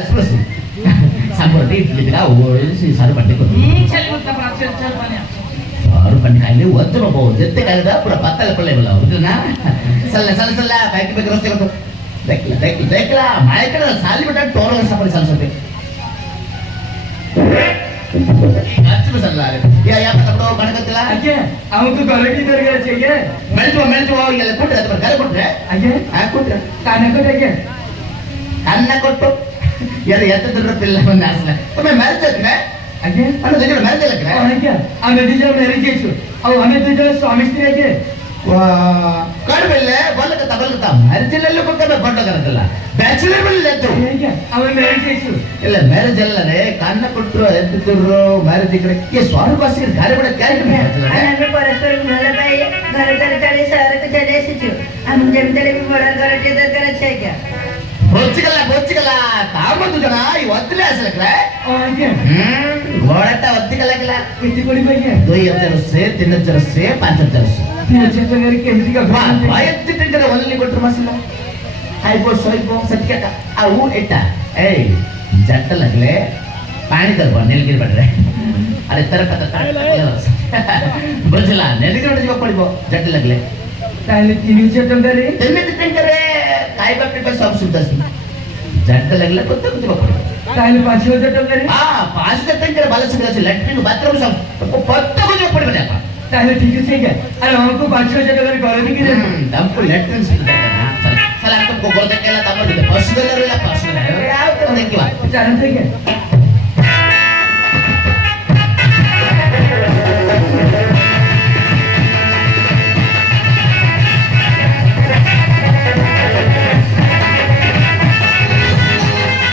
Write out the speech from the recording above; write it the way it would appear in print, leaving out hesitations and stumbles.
Terus sampai di tahu si saru pandi ko. ಚಳಿ ಬರ್ತಾ ಚಲ್ ಬನ್ನಿ Saru pandi kali wajah bawa jette kali dah pura patal pale bala betul na. Salah baik terus itu. Deklah mereka sali betul torong sampai sampai. Macam salah. Ya apa tahu mana ketela? ಅಯ್ಯ ಅವನು quality ದರ್ಗಾ चाहिए Melju ya kutra tu berkali kutra. ಅಯ್ಯ Kutra. ಕಾನಕಟಗೆ Karena kotor. Ya terus pilih mana asal. Kau merah kan? ಅಯ್ಯ Anu jadi merah lagi. ಅಯ್ಯ ಆ ನದಿಜ marriage ಆಯ್ತು ಅವು ಆಮೇಲೆ ತುಜ ಸ್ವಾಮಿ ಸ್ತ್ರೀ ಆಯ್ತು Wah, kan bela, bola ke tabel kita. Hari jalan lu bukan berbodoh kan tu lah. Bachelor bela tu. ಅಯ್ಯ ಅವನು ಮ್ಯಾರೇಜ್ ಆಯ್ತು ಇಲ್ಲ ಮ್ಯಾರೇಜ್ ಅಲ್ಲ ರೇ ಕನ್ನ ಕೊಟ್ಟರು ಎದ್ದಿದ್ರು ಮ್ಯಾರೇಜ್ ಕಡೆ ಈ ಸ್ವಾರು ಬಾಸಿ ಗಾರೆ ಬಿಡ ಕ್ಯಾರೆಕ್ಟರ್ अनंत परस्पर मला बाई घर तर तळे सारक चले सिचू आमच्या तळे बडा घराचे तर करायचे आहे क्या ಬೊಚ್ಚಿಗಲ್ಲ ತಾಮದು ಜನ ಈ ಒತ್ತಲೆ ಅಸಲಕ್ರೆ ಅಯ್ಯ ಗೋಡಟ ಒತ್ತಿಗಲ್ಲಕ್ಕಿಲ್ಲ किती कोणी पाहिजे ದೊಯ್ ಜರಸೆ ತಿನ್ನ ಜರಸೆ ಪಾಂಚ ಜರಸೆ तिच्या घरी केंद्री का ಬಾಯತ್ತಿ ತಿಂದರೆ ಒಲ್ಲಿ ಕೊಟ್ಟರು ಮಸಲ ಆಯ್ಬೋ ಸೋಯ್ಬೋ ಸತ್ಯಕ ಅವು ಎಟ್ಟ ಏಯ್ ಜಟ್ಟ ಲಗ್ಲೆ ಪಾಣಿ ತರ್ಬೋ ನೆಲ್ಗಿರ್ ಬಿಡ್ರೆ ಅರೆ ತರ ಪತ ಬಜಲ ನೆಲ್ಗಿರ್ ಬಿಡ ಪಡಿಬೋ ಜಟ್ಟ ಲಗ್ಲೆ ताले तिनीच्या तंगरी ತೆನ್ನೆ ತಿಂಕರೆ ಕಾಯಿ ಬಾಪಿ ಬಸ್ सब सुद्धा जट्ट लगले ಕೊತ್ತ ಕುತ್ತಿ ಬಪ್ಪಡಿ ताले 500 तंगरी पाच तिंकरे बाला सगळं लॅट्रिन बाथरूम सब ಕೊತ್ತ ಕುತ್ತಿ ಬಪ್ಪಡಿ ಬಡಪ್ಪ ताले ठीक है क्या अरे हमको 500 तंगरी कॉलोनी की दमको लॅट्रिन सुद्धा चला चला आता गोगोल केला तमर बस गलरला पास ಯಾವ ತರ देखिवा चालते क्या